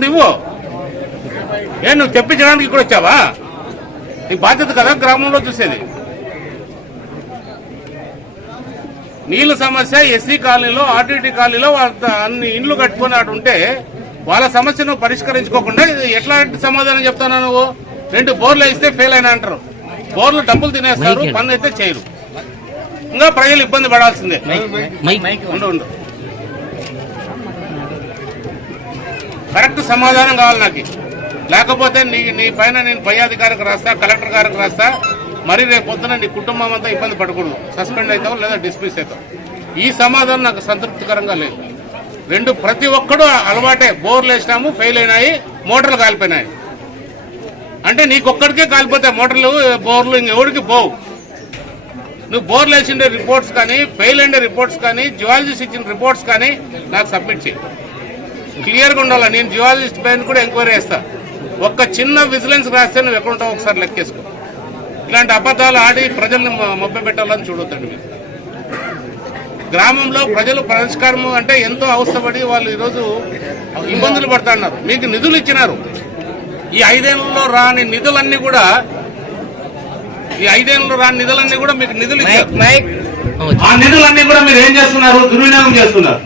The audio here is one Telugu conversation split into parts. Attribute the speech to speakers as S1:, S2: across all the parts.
S1: అప్పుడు ఇవ్వు ఏ నువ్వు చెప్పించడానికి ఇక్కడ వచ్చావా? నీ బాధ్యత కదా గ్రామంలో చూసేది. నీళ్ళ సమస్య ఎస్సీ కాలనీలో ఆర్టీటీ కాలనీలో వాళ్ళ అన్ని ఇండ్లు కట్టుకొని అటు ఉంటే వాళ్ళ సమస్యను పరిష్కరించుకోకుండా ఎట్లాంటి సమాధానం చెప్తాను నువ్వు? రెండు బోర్లు వేస్తే ఫెయిల్ అయినా అంటారు. బోర్లు డబ్బులు తినేస్తారు పని అయితే చేయరు. ఇంకా ప్రజలు ఇబ్బంది పడాల్సిందే. ఉండు ఉండు. కరెక్ట్ సమాధానం కావాలి నాకు. లేకపోతే నీ నీ పైన నేను పై అధికారికి రాస్తా కలెక్టర్ గారికి రాస్తా మరి రేపు పొద్దున నీ కుటుంబం అంతా ఇబ్బంది పడకూడదు. సస్పెండ్ అవుతావు లేదా డిస్మిస్ అవుతావు? ఈ సమాధానం నాకు సంతృప్తికరంగా లేదు. రెండు ప్రతి ఒక్కడు అలవాటే. బోర్లు వేసినాము ఫెయిల్ అయినాయి మోటార్లు కాలిపోయినాయి. అంటే నీకొక్కడికే కాలిపోతాయి మోటార్లు బోర్లు ఇంకెవరికి పోవు. నువ్వు బోర్లు వేసిండే రిపోర్ట్స్ కానీ ఫెయిల్ అయిన రిపోర్ట్స్ కానీ జువాలజీస్ ఇచ్చిన రిపోర్ట్స్ కానీ నాకు సబ్మిట్ చేయి. క్లియర్గా ఉండాలి? నేను జియాలజిస్ట్ పైన కూడా ఎంక్వైరీ చేస్తా. ఒక్క చిన్న విజిలెన్స్ రాస్తే నువ్వు ఎక్కడ ఉంటావు ఒకసారి లెక్కేసుకో ఇలాంటి అబద్ధాలు ఆడి ప్రజల్ని మొబ్బ పెట్టాలని చూడొద్దండి మీరు. గ్రామంలో ప్రజలు పరిష్కారం అంటే ఎంతో అవస్థపడి వాళ్ళు ఈరోజు ఇబ్బందులు పడుతున్నారు మీకు నిధులు ఇచ్చినారు. ఈ ఐదేళ్ళలో రాని నిధులన్నీ కూడా ఈ ఐదేళ్ళలో రాని నిధులన్నీ కూడా మీకు నిధులు ఇచ్చారు. ఆ నిధులన్నీ కూడా మీరు ఏం చేస్తున్నారు? దుర్వినియోగం చేస్తున్నారు.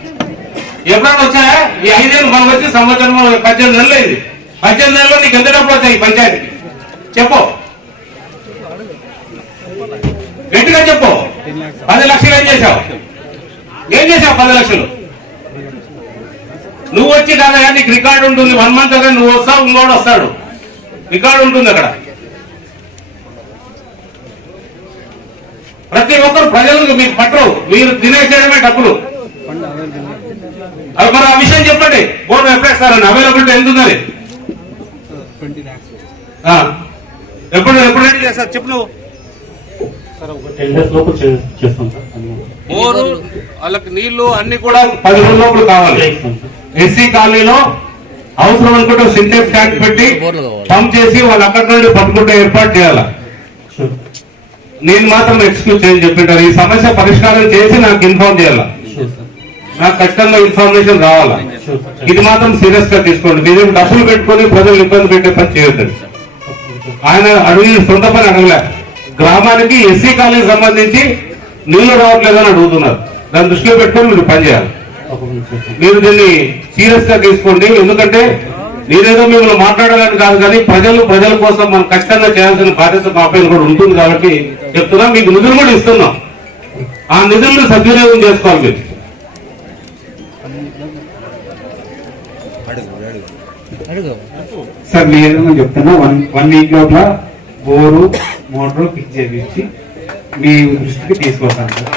S1: ఎప్పుడైనా వచ్చాయా? ఈ ఐదేళ్ళు మనం వచ్చి సంవత్సరం పద్దెనిమిది నెలలు అయింది. పద్దెనిమిది నెలల్లో నీకు ఎంత డబ్బులు వచ్చాయి పంచాయతీకి? చెప్పు. గట్టిగా చెప్పు. పది లక్షలు ఏం చేశావు? ఏం చేశావు పది లక్షలు? నువ్వు వచ్చి కాదా నీకు రికార్డు ఉంటుంది. వన్ మంత్ అక్కడ నువ్వు వస్తావు ఇంకోటి వస్తాడు. రికార్డు ఉంటుంది అక్కడ. ప్రతి ఒక్కరు ప్రజలకు మీకు పట్టరు. మీరు తినేసేయడమే డబ్బులు. విషయం చెప్పండి. బోర్డు ఎప్పుడేస్తారని అవైలబిలిటీ ఎంత ఆ. ఎప్పుడు ఎప్పుడు రెడీ చేస్తారు? చెప్పు నువ్వు. బోరు వాళ్ళకి నీళ్ళు అన్ని కూడా పది రోజుల లోపల కావాలి. ఎస్సీ కాలనీలో అవసరం అనుకుంటే సింటెక్స్ ట్యాంక్ పెట్టి పంప్ చేసి వాళ్ళు అక్కడి నుండి పట్టుకుంటే ఏర్పాటు చేయాలి? నేను మాత్రం ఎక్స్క్యూజ్ చేయని చెప్పింటారు. ఈ సమస్య పరిష్కారం చేసి నాకు ఇన్ఫార్మ్ చేయాలి? నాకు ఖచ్చితంగా ఇన్ఫర్మేషన్ రావాలా? ఇది మాత్రం సీరియస్గా తీసుకోండి మీరు డబ్బులు పెట్టుకొని ప్రజలు ఇబ్బంది పెట్టే పని చేయొద్దండి ఆయన అడిగి సొంత పని అడగలే. గ్రామానికి ఎస్సీ కాలేజీ సంబంధించి నీళ్ళు రావట్లేదని అడుగుతున్నారు. దాన్ని దృష్టిలో పెట్టుకొని మీరు
S2: పనిచేయాలి
S1: మీరు దీన్ని సీరియస్గా తీసుకోండి. ఎందుకంటే నేనేదో మిమ్మల్ని మాట్లాడాలని కాదు కానీ ప్రజలు ప్రజల కోసం మనం ఖచ్చితంగా చేయాల్సిన బాధ్యత మా పైన కూడా ఉంటుంది కాబట్టి చెప్తున్నా. మీకు నిధులు కూడా ఇస్తున్నాం. ఆ నిధులను సద్వినియోగం చేసుకోవాలి మీరు.
S3: సార్ మీరు చెప్తున్నా వన్ వన్ వీక్ లోపల బోరు మోటార్ ఫిక్స్ చేపించి మీ దృష్టికి తీసుకొస్తాను సార్.